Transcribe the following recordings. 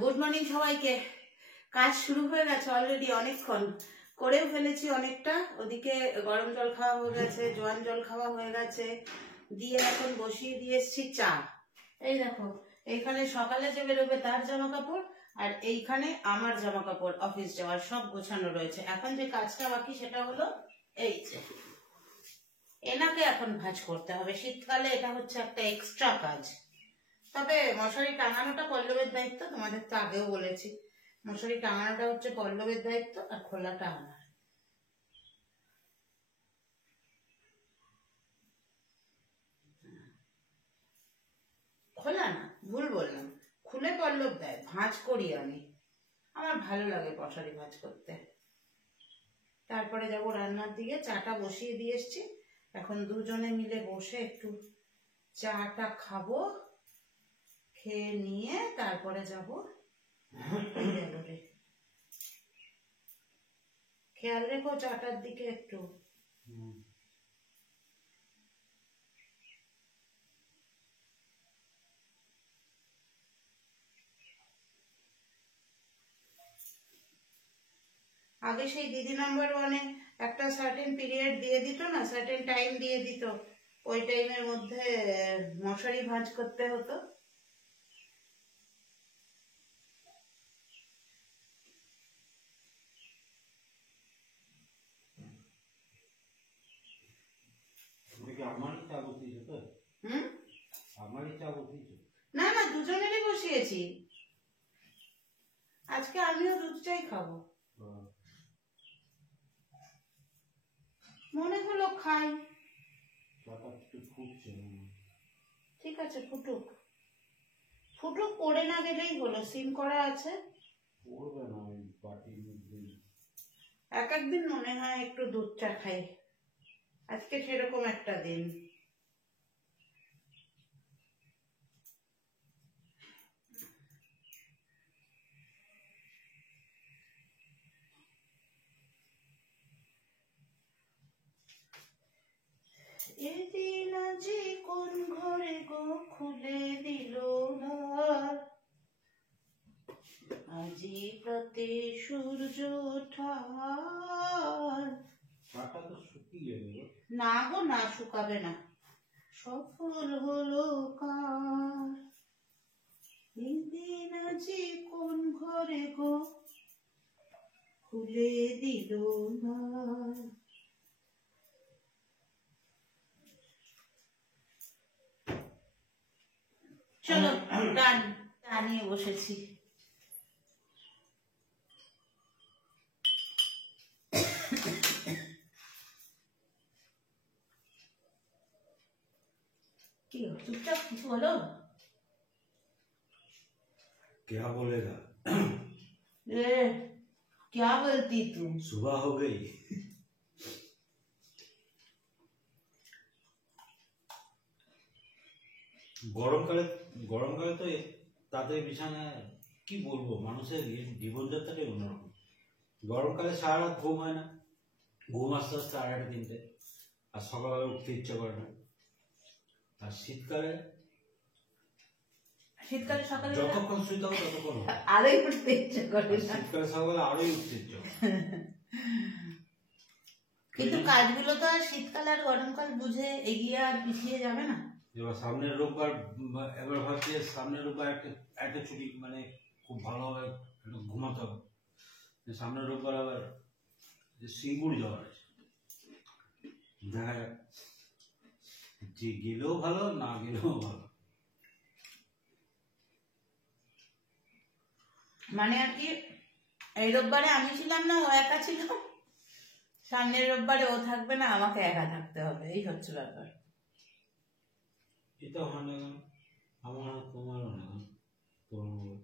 Good morning সবাইকে। কাজ শুরু হয়ে গেছে অলরেডি, অনেকক্ষণ করেও ফেলেছি অনেকটা। ওদিকে গরম জল খাওয়া হয়ে গেছে, জোয়ান জল খাওয়া হয়ে গেছে, দিয়ে এখন বসিয়ে দিয়ে এসছি চা। এই দেখো, এইখানে সকালে যে বেরোবে তার জামা কাপড়, আর এইখানে আমার জামা কাপড় অফিস যাওয়ার সব গোছানো রয়েছে। এখন যে কাজটা বাকি সেটা হলো এই যে এনাকে এখন ভাঁজ করতে হবে। শীতকালে এটা হচ্ছে একটা এক্সট্রা কাজ। তবে মশারি টাঙানোটা পল্লবের দায়িত্ব, তোমাদের তো আগেও বলেছি। মশারি টাঙানোটা হচ্ছে পল্লবের দায়িত্ব, আর খোলাটা আমার। খোলা না, ভুল বললাম, খুলে পল্লব দেয়, ভাঁজ করি আমি। আমার ভালো লাগে মশারি ভাঁজ করতে। তারপরে যাবো রান্নার দিকে। চাটা বসিয়ে দিয়ে এসছি, এখন দুজনে মিলে বসে একটু চাটা খাবো। খেয়ে নিয়ে তারপরে যাবো। খেয়াল রেখো চাটার দিকে একটু। আগে সেই দিদি নাম্বার ওয়ানে একটা সার্টেন পিরিয়ড দিয়ে দিত না, সার্টেন টাইম দিয়ে দিত, ওই টাইমের মধ্যে মশারি ভাঁজ করতে হতো। না না, দুজনেরই বসিয়েছি। আজকে আমিও দুধ চাই খাবো, মনে হলো খাই। ঠিক আছে, ফুটুক ফুটুক, পড়ে না গেলেই হলো। সিম করা আছে, এক একদিন মনে হয় একটু দুধ চা খাই, আজকে সেরকম একটা দিন। এদিন আজি কোন ঘরে গো খুলে দিল দ্বার, আজি প্রাতে সূর্য ওঠার। না গো না, শুকাবে না, সফল হলো কার। এদিন আজি কোন ঘরে গো খুলে দিল দ্বার। চলো গান নিয়ে বসেছি। কি চুপচাপ কিছু বলো। क्या बोलेगा? क्या बोलती तुम? सुबह हो गई। গরমকালে তো তাদের বিছানা কি বলবো, মানুষের জীবনযাত্রাটাই অন্যরকম। গরমকালে সারা রাত ঘুম হয় না, ঘুম আস্তে আস্তে 2:30-3টে, আর সকালবেলা উঠতে ইচ্ছা করে না। আর শীতকালে সকালে যতক্ষণ শুইতে হবে ততক্ষণ আরোই উঠতে ইচ্ছা করে, শীতকালে সকালে আরোই উঠতে ইচ্ছা। কিন্তু কাজগুলো তো আর শীতকাল আর গরমকাল বুঝে এগিয়ে আর পিছিয়ে যাবে না। এবার সামনের রোববার, এবার ভাবছি সামনের রোববার একটা ছুটি, মানে খুব ভালোভাবে একটু ঘুমাতে হবে। সামনের রোববার আবার সিঙ্গুর যাওয়ার আছে, দেখা যাক, যে গেলেও ভালো, না গেলেও ভালো। মানে আর কি, এই রোববারে আমি ছিলাম না, ও একা ছিল, সামনের রোববারে ও থাকবে না, আমাকে একা থাকতে হবে, এই হচ্ছে ব্যাপার। এটা হয় না, আমার তোমারও না, তোমার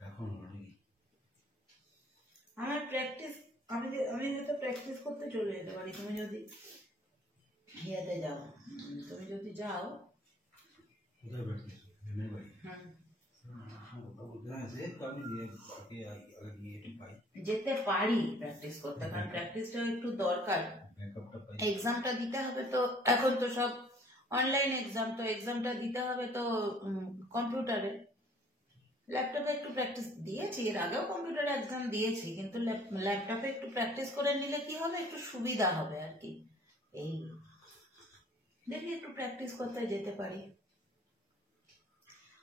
এখন অনেক আমার প্র্যাকটিস, আমি হয়তো প্র্যাকটিস করতে চলে যেতে পারি। তুমি যদি ইয়েতে যাও, তুমি যদি যাও, কোথায় প্র্যাকটিস? যেতে পারি প্র্যাকটিস করতে, কারণ প্র্যাকটিসটা একটু দরকার। এক্সামটা দিতে হবে তো, এখন তো সব অনলাইন এক্সাম, তো এক্সামটা দিতে হবে তো কম্পিউটারে। ল্যাপটপে একটু প্র্যাকটিস দিয়েছি, এর আগেও কম্পিউটারে এক্সাম দিয়েছি, কিন্তু ল্যাপটপে একটু প্র্যাকটিস করে নিলে কি হবে, একটু সুবিধা হবে আর কি। এই দেখি একটু প্র্যাকটিস করতে যেতে পারি।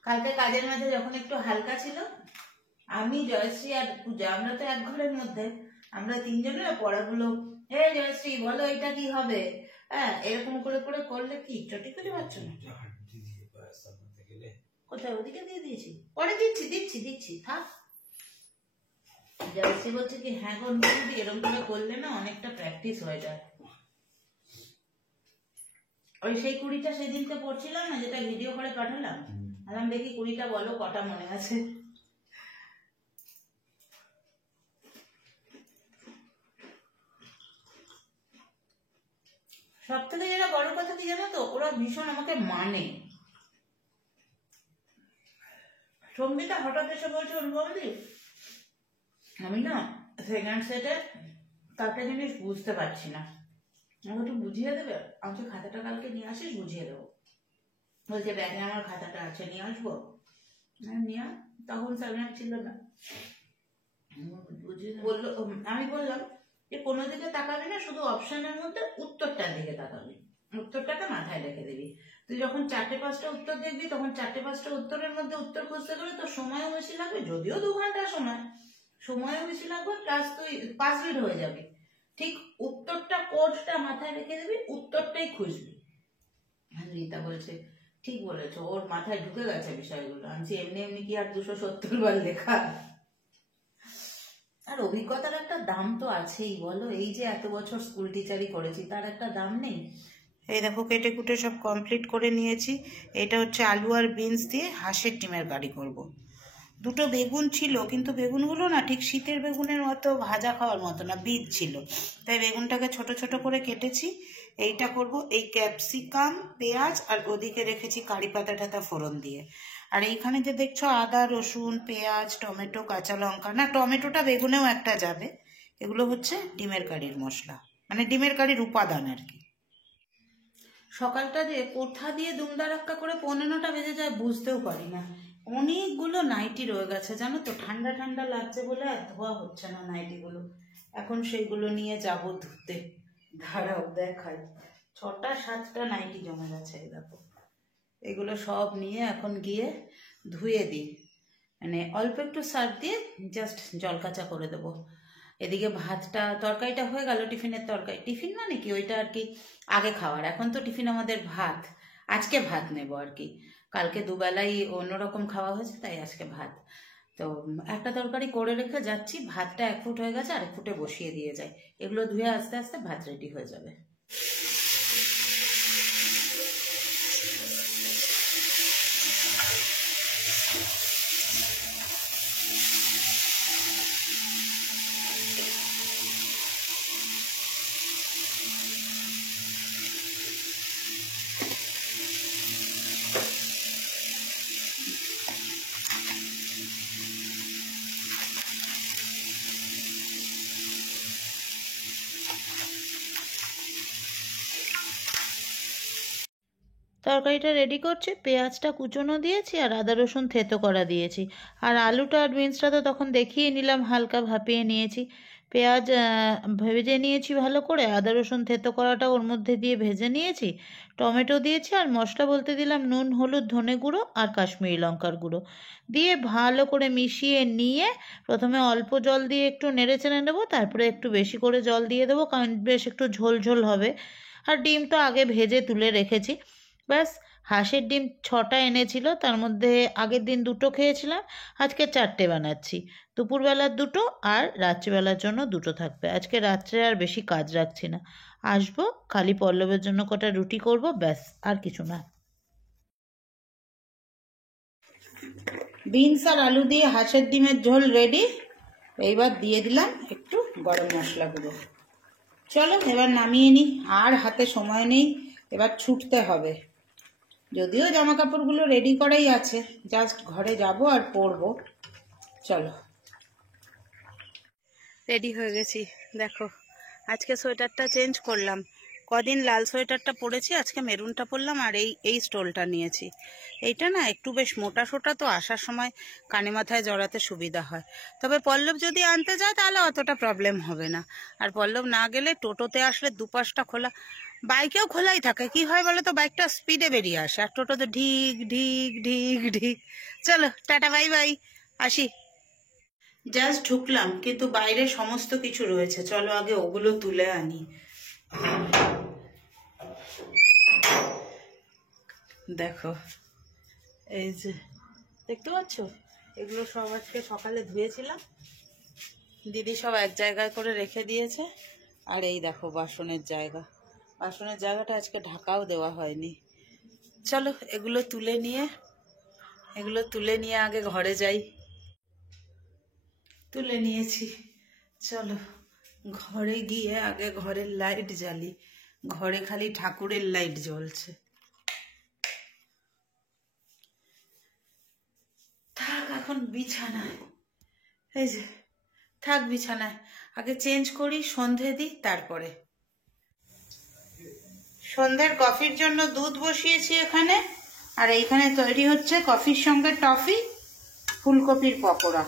কালকে কাজের মাঝে যখন একটু হালকা ছিল, আমি, জয়শ্রী আর পূজা, আমরা তো এক ঘরের মধ্যে, আমরা তিনজনের পড়াগুলো, হে জয়শ্রী বলো এটা কি হবে, হ্যাঁ এরকম করে করে করলে কি চটি করে পাচ্ছ না। কোথায়? ওদিকে দিয়ে দিয়েছি, পরে দিচ্ছি দিচ্ছি দিচ্ছি থাক। জয়শ্রী বলছে কি হ্যাঁ গো দিদি, এরকম করে করলে না অনেকটা প্র্যাকটিস হয়ে যায়। ওই সেই 20টা সেদিনকে পড়ছিলাম না, যেটা ভিডিও করে পাঠালাম, আমি দেখি 20টা বলো কটা মনে আছে। সব থেকে যেটা বড় কথা কি জানো তো, ওরা ভীষণ আমাকে মানে। সঙ্গীতা হঠাৎ এসে বলছে অনুপমদি আমি না সেকেন্ড সেটে একটা জিনিস বুঝতে পারছি না, আমাকে একটু বুঝিয়ে দেবে? আমি তো খাতাটা কালকে নিয়ে আসিস, বুঝিয়ে দেবো। বলছে ব্যাগে আমার খাতাটা আছে, নিয়ে আসবো। নিয়ে তখন সেকেন্ড ছিল না, বললো, আমি বললাম যে কোনো দিকে তাকাবি না, শুধু অপশনের মধ্যে উত্তরটার দিকে তাকাবি, উত্তরটাকে মাথায় রেখে দিবি। তুই যখন 4-5টা উত্তর দেখবি, তখন 4-5টা উত্তরের মধ্যে উত্তর খুঁজতে গেলে তোর সময়ও বেশি লাগবে, যদিও 2 ঘন্টা সময়ও বেশি লাগবে, প্লাস তুই পাস রিড হয়ে যাবে। ঠিক উত্তরটা, কোডটা মাথায় রেখে দিবি, উত্তরটাই খুঁজবি। রীতা বলছে ঠিক বলেছো, ওর মাথায় ঢুকে গেছে বিষয়গুলো। আমি এমনি এমনি কি আর 270 বার লেখা। আর অভিজ্ঞতার একটা দাম তো আছেই বলো, এই যে এত বছর স্কুল টিচারই করেছি, তার একটা দাম নেই? এই দেখো কেটে কুটে সব কমপ্লিট করে নিয়েছি। এটা হচ্ছে আলু আর বিনস দিয়ে হাঁসের ডিমের কারি করব। 2টো বেগুন ছিল, কিন্তু বেগুনগুলো না ঠিক শীতের বেগুনের মতো ভাজা খাওয়ার মতো না, বীজ ছিল, তাই বেগুনটাকে ছোট ছোট করে কেটেছি। এইটা করব, এই ক্যাপসিকাম, পেঁয়াজ, আর ওদিকে রেখেছি কারি পাতা টাতা ফোড়ন দিয়ে। আর এইখানে যে দেখছো আদা, রসুন, পেঁয়াজ, টমেটো, কাঁচা লঙ্কা, না টমেটোটা বেগুনেও একটা যাবে, এগুলো হচ্ছে ডিমের কারির মশলা, মানে ডিমের কারির উপাদান আর কি। সকালটা যে কোথা দিয়ে দুমদারাক্কা করে 15টা বেজে যায় বুঝতেও পারি না। অনেকগুলো নাইটি রয়ে গেছে জানো তো, ঠান্ডা ঠান্ডা লাগছে বলে আর ধোয়া হচ্ছে না নাইটিগুলো। এখন সেইগুলো নিয়ে যাবো ধুতে। দাঁড়াও দেখাই, 6টা-7টা নাইটি জমে গেছে, এই দেখো। এগুলো সব নিয়ে এখন গিয়ে ধুয়ে দিই, মানে অল্প একটু সার্ফ দিয়ে জাস্ট জল কাঁচা করে দেবো। এদিকে ভাতটা, তরকারিটা হয়ে গেল, টিফিনের তরকারি, টিফিন মানে কি ওইটা আর কি আগে খাওয়ার, এখন তো টিফিন আমাদের ভাত। আজকে ভাত নেব আর কি, কালকে দুবেলাই অন্যরকম খাওয়া হয়েছে, তাই আজকে ভাত। তো একটা তরকারি করে রেখে যাচ্ছি, ভাতটা 1 ফুট হয়ে গেছে, আর 1 ফুটে বসিয়ে দিয়ে যাই, এগুলো ধুয়ে আস্তে আস্তে ভাত রেডি হয়ে যাবে। তরকারিটা রেডি করছি, পেঁয়াজটা কুচোনো দিয়েছি আর আদা রসুন থেতো করা দিয়েছি। আর আলুটা আর বিনসটা তো তখন দেখিয়ে নিলাম, হালকা ভাপিয়ে নিয়েছি। পেঁয়াজ ভেজে নিয়েছি ভালো করে, আদা রসুন থেতো করাটা ওর মধ্যে দিয়ে ভেজে নিয়েছি, টমেটো দিয়েছি, আর মশলা বলতে দিলাম নুন, হলুদ, ধনে গুঁড়ো আর কাশ্মীরি লঙ্কার গুঁড়ো দিয়ে ভালো করে মিশিয়ে নিয়ে প্রথমে অল্প জল দিয়ে একটু নেড়ে চেড়ে নেবো, তারপরে একটু বেশি করে জল দিয়ে দেবো, কারণ বেশ একটু ঝোল ঝোল হবে। আর ডিম তো আগে ভেজে তুলে রেখেছি। ব্যাস, হাঁসের ডিম 6টা এনেছিল, তার মধ্যে আগের দিন 2টো খেয়েছিলাম, আজকে 4টে বানাচ্ছি। দুপুরবেলার 2টো আর রাত্রিবেলার জন্য 2টো থাকবে। আজকে রাত্রে আর বেশি কাজ রাখছি না, আসবো খালি পল্লবের জন্য কটা রুটি করব, ব্যাস আর কিছু না। বিনস আর আলু দিয়ে হাঁসের ডিমের ঝোল রেডি। এইবার দিয়ে দিলাম একটু গরম মশলা গুঁড়ো। চলো এবার নামিয়ে নিই, আর হাতে সময় নেই, এবার ছুটতে হবে। যদিও জামা কাপড়গুলো রেডি করাই আছে, জাস্ট ঘরে যাব আর পরবো। চলো, রেডি হয়ে গেছি। দেখো আজকে সোয়েটারটা চেঞ্জ করলাম, কদিন লাল সোয়েটারটা পরেছি, আজকে মেরুনটা পরলাম, আর এই স্টোলটা নিয়েছি। এইটা না একটু বেশ মোটা সোটা, তো আসার সময় কানে মাথায় জড়াতে সুবিধা হয়। তবে পল্লব যদি আনতে যায় তাহলে অতটা প্রবলেম হবে না। আর পল্লব না গেলে টোটোতে আসলে দুপাশটা খোলা, বাইকেও খোলাই থাকে, কি হয় বলো তো, বাইকটা স্পিডে বেরিয়ে আসে, আর টোটোতে ঢিক ঢিক ঢিক ঢিক। চলো টাটা, বাই বাই, আসি। জাস্ট ঢুকলাম, কিন্তু বাইরে সমস্ত কিছু রয়েছে, চলো আগে ওগুলো তুলে আনি। দেখো, এই যে দেখতে পাচ্ছ, এগুলো সব আজকে সকালে ধুয়েছিলাম, দিদি সব এক জায়গায় করে রেখে দিয়েছে। আর এই দেখো বাসনের জায়গাটা আজকে ঢাকাও দেওয়া হয়নি। চলো এগুলো তুলে নিয়ে আগে ঘরে যাই। তুলে নিয়েছি, চলো ঘরে গিয়ে আগে ঘরের লাইট জ্বালি। ঘরে খালি ঠাকুরের লাইট জ্বলছে। থাক এখন বিছানায়, এই যে থাক বিছানায়, আগে চেঞ্জ করি, সন্ধে দিই, তারপরে। সন্ধ্যের কফির জন্য দুধ বসিয়েছি এখানে, আর এইখানে তৈরি হচ্ছে কফির সঙ্গে টফি, ফুলকপির পকোড়া।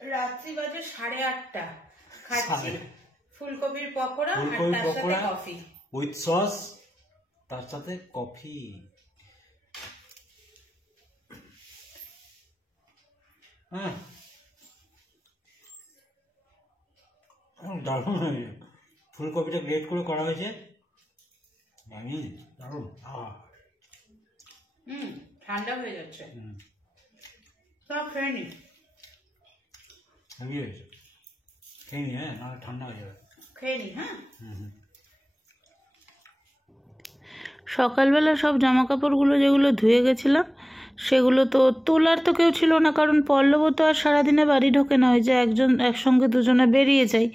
রাত্রি বাজে 8:30, খাচ্ছি ফুলকপির পকোড়া আর তার সাথে কফি উইথ সস, তার সাথে কফি। হ্যাঁ, দারুণ হয়েছে। ফুলকপিটা গ্রেট করে করা হয়েছে, দারুণ। ঠান্ডা হয়ে যাচ্ছে, সব খেয়ে নি। হেভি হয়েছে, খেয়ে নি। হ্যাঁ, নাহলে ঠান্ডা হয়ে যাবে, খেয়ে নি। হ্যাঁ, সকালবেলা সব জামা কাপড়গুলো যেগুলো ধুয়ে গেছিলাম সেগুলো তো তোলার তো কেউ ছিল না, কারণ পল্লব তো আর সারাদিনে বাড়ি ঢোকে না, ওই যে একসঙ্গে দুজনে বেরিয়ে যাই।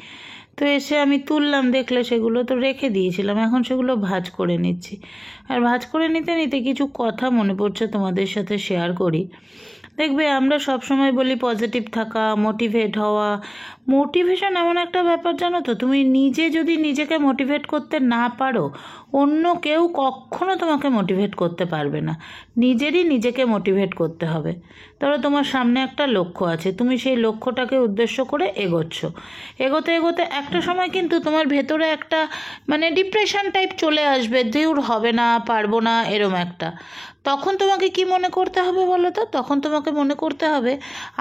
তো এসে আমি তুললাম, দেখলে সেগুলো তো রেখে দিয়েছিলাম, এখন সেগুলো ভাঁজ করে নিচ্ছি। আর ভাঁজ করে নিতে নিতে কিছু কথা মনে পড়ছে তোমাদের সাথে শেয়ার করি। দেখবে আমরা সব সময় বলি পজিটিভ থাকা, মোটিভেট হওয়া। মোটিভেশন এমন একটা ব্যাপার, জানো তো, তুমি নিজে যদি নিজেকে মোটিভেট করতে না পারো, অন্য কেউ কখনো তোমাকে মোটিভেট করতে পারবে না। নিজেরই নিজেকে মোটিভেট করতে হবে। ধরো তোমার সামনে একটা লক্ষ্য আছে, তুমি সেই লক্ষ্যটাকে উদ্দেশ্য করে এগোতে এগোতে একটা সময় কিন্তু তোমার ভেতরে একটা ডিপ্রেশন টাইপ চলে আসবে, দূর হবে না, পারবো না, এরম একটা। তখন তোমাকে কি মনে করতে হবে বলো তো? তখন তোমাকে মনে করতে হবে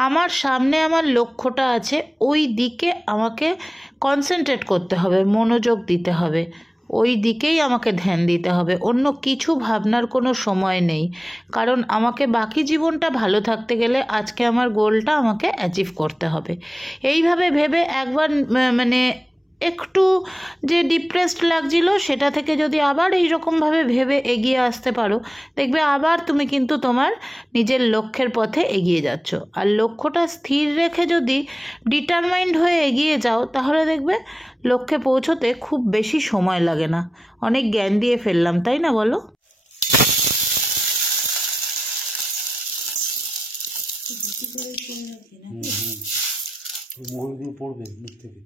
আমার সামনে আমার লক্ষ্যটা আছে, ওই দিকে আমাকে কনসেন্ট্রেট করতে হবে, মনোযোগ দিতে হবে, ওই দিকেই আমাকে ধ্যান দিতে হবে, অন্য কিছু ভাবনার কোনো সময় নেই। কারণ আমাকে বাকি জীবনটা ভালো থাকতে গেলে আজকে আমার গোলটা আমাকে অ্যাচিভ করতে হবে। এইভাবে ভেবে একবার একটু যে ডিপ্রেসড লাগছিল সেটা থেকে যদি আবার এইরকমভাবে ভেবে এগিয়ে আসতে পারো, দেখবে আবার তুমি কিন্তু তোমার নিজের লক্ষ্যের পথে এগিয়ে যাচ্ছ। আর লক্ষ্যটা স্থির রেখে যদি ডিটারমাইন্ড হয়ে এগিয়ে যাও, তাহলে দেখবে লক্ষ্যে পৌঁছতে খুব বেশি সময় লাগে না। অনেক জ্ঞান দিয়ে ফেললাম, তাই না বলো? পড়বে মুখ থেকে।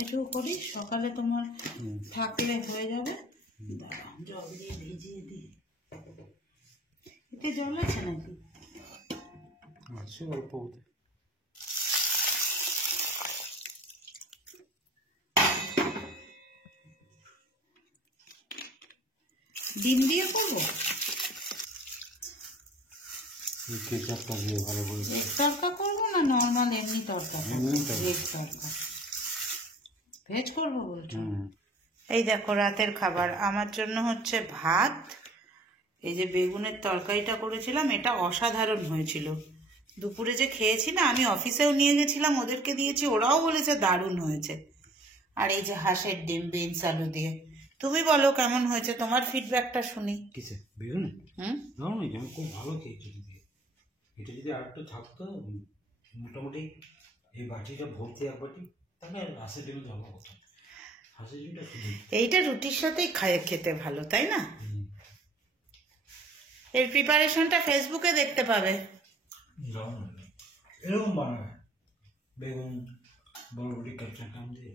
এটুকু করি, সকালে তোমার থাকলে হয়ে যাবে। দাঁড়াও, জল দিয়ে ভিজিয়ে দিই। এতে জল আছে নাকি? আছে অল্প। ডিম দিয়ে করবো, কেচাপটা দিয়ে ভালো করে। এগ তরকা করবো না নর্মাল এমনি তরকা? এগ তরকা, ভেজ করবো বলছো? এই দেখো রাতের খাবার আমার জন্য হচ্ছে ভাত, এই যে বেগুনের তরকারিটা করেছিলাম, এটা অসাধারণ হয়েছিল। দুপুরে যে খেয়েছি না, আমি অফিসেও নিয়ে গেছিলাম, ওদেরকে দিয়েছি, ওরাও বলেছে দারুণ হয়েছে। আর এই যে হাঁসের ডিম বিনস আলু দিয়ে। তুমি বলো কেমন হয়েছে, তোমার ফিডব্যাকটা শুনি। কিসে বেগুন? দারুণ হয়েছে, আমি খুব ভালো খেয়েছি। এটা যদি আরেকটু থাকতো, মোটামুটি এই বাটিটা ভর্তি এক বাটি, তাহলে হাঁসের ডিম জমা করতো। হাঁসের ডিমটা এইটা রুটির সাথেই খেতে ভালো, তাই না? এর প্রিপারেশনটা ফেসবুকে দেখতে পাবে। এরকম বানাবে বেগুন বরবটি ক্যাপসিকাম দিয়ে